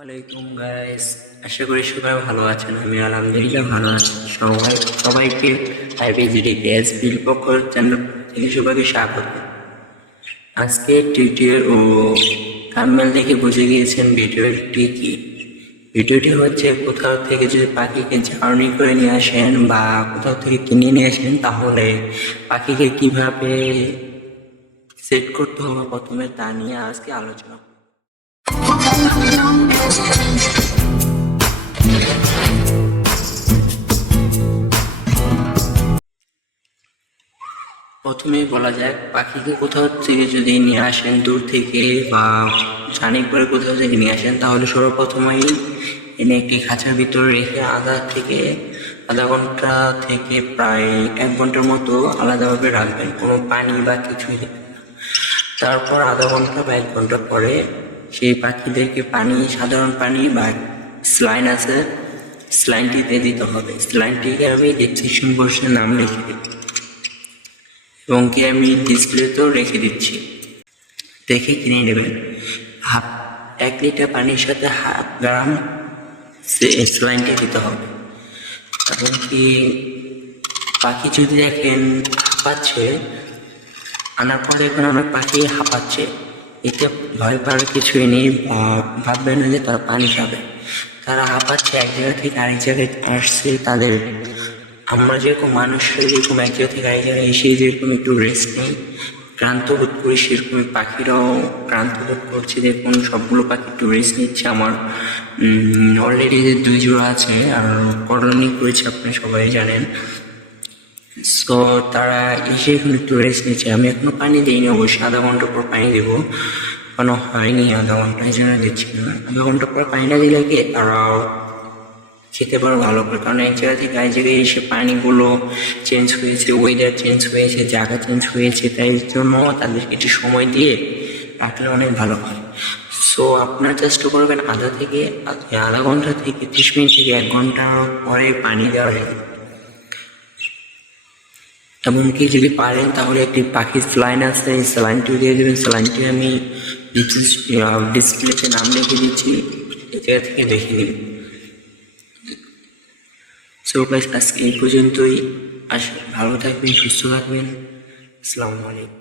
ওয়ালাইকুম গাইস, আশা করি সবাই ভালো আছেন। আমি আলহামদুলিল্লাহ ভালো আছি। সবাইকে আইবিজিডি গ্যাস বিল পক্ষ চ্যানেল থেকে সবাইকে স্বাগত। আজকে টিউটোরিয়াল ও থাম্বনেল দেখে বুঝে গিয়েছেন ভিডিওটি কি। ভিডিওটি হচ্ছে কোথাও থেকে যদি পাখিকে জার্নি করে নিয়ে আসেন বা কোথাও থেকে কিনে নিয়ে আসেন, তাহলে পাখিকে কিভাবে সেট করতে হবে প্রথমে তা নিয়ে আজকে আলোচনা। প্রথমেই বলা যাক, পাখিকে কোথাও থেকে যদি নিয়ে আসেন দূর থেকে বা জার্নি করে কোথাও থেকে নিয়ে আসেন, তাহলে সর্বপ্রথমেই এনে একটি খাঁচার ভিতরে রেখে আধা ঘন্টা থেকে প্রায় 1 ঘন্টার মতো আলাদাভাবে রাখবেন, কোনো পানি বা কিছুই দেবেন না। তারপর আধা ঘন্টা বা 1 ঘন্টা পরে সেই পাখিদেরকে সাধারণ পানি বা স্লাইন আছে, স্লাইনটিতে দিতে হবে। স্লাইনটিকে আমি ডেসক্রিপশন বক্সে নাম লিখে দিই এবং কি আমি ডিসপ্লেতেও রেখে দিচ্ছি, দেখে কিনে নেবেন। 1 লিটার পানির সাথে 1/2 গ্রাম স্লাইনটি দিতে হবে। এবং কি পাখি যদি দেখেন হাঁপাচ্ছে, আনার পরে এখন আমার পাখি হাঁপাচ্ছে, এতে ভয় পাওয়ার কিছুই নেই। ভাববেন না যে তারা পানি খাবে। তারা হাঁপাচ্ছে, এক জায়গা থেকে আরেক জায়গায় আসছে। আমরা যেরকম মানুষরা যেরকম এক জায়গা থেকে আরেক জায়গায় এসে যেরকম একটু রেস্ট নেই, ক্লান্ত বোধ করি, সেরকম পাখিরাও ক্লান্ত বোধ করছে। দেখুন, সবগুলো পাখি একটু রেস্ট নিচ্ছে। আমার অলরেডি যে 2 জোড়া আছে আর কলোনি করেছে, আপনি সবাই জানেন। সো তারা এসে এখন একটু রেস্ট নিচ্ছে। আমি এখনো পানি দিইনি, অবশ্যই আধা ঘন্টা পর পানি দেবো। এখনো হয়নি আধা ঘন্টা, এই জন্য দিচ্ছি না। আধা ঘন্টা পর পানিটা দিলে কি তারাও খেতে পারো ভালো করে, কারণ এক জায়গা থেকে আরেক জায়গায় এসে পানিগুলো চেঞ্জ হয়েছে, ওয়েদার চেঞ্জ হয়েছে, জায়গা চেঞ্জ হয়েছে, তাই জন্য তাদেরকে একটু সময় দিয়ে রাখলে অনেক ভালো হয়। সো আপনার চেষ্টা করবেন আধা ঘন্টা থেকে 30 মিনিট থেকে 1 ঘন্টা পরে পানি দেওয়া যায়। এমনকি যদি পারেন তাহলে একটি পাখির স্লাইন আছে, স্যালাইনটি দিয়ে দেবেন। স্যালাইনটি আমি ডিসপ্লেতে নাম লিখে দিচ্ছি, এই জায়গা থেকে দেখে নিন। সো গাইস, আজকে এই পর্যন্তই। ভালো থাকবেন, সুস্থ থাকবেন। আসসালামু আলাইকুম।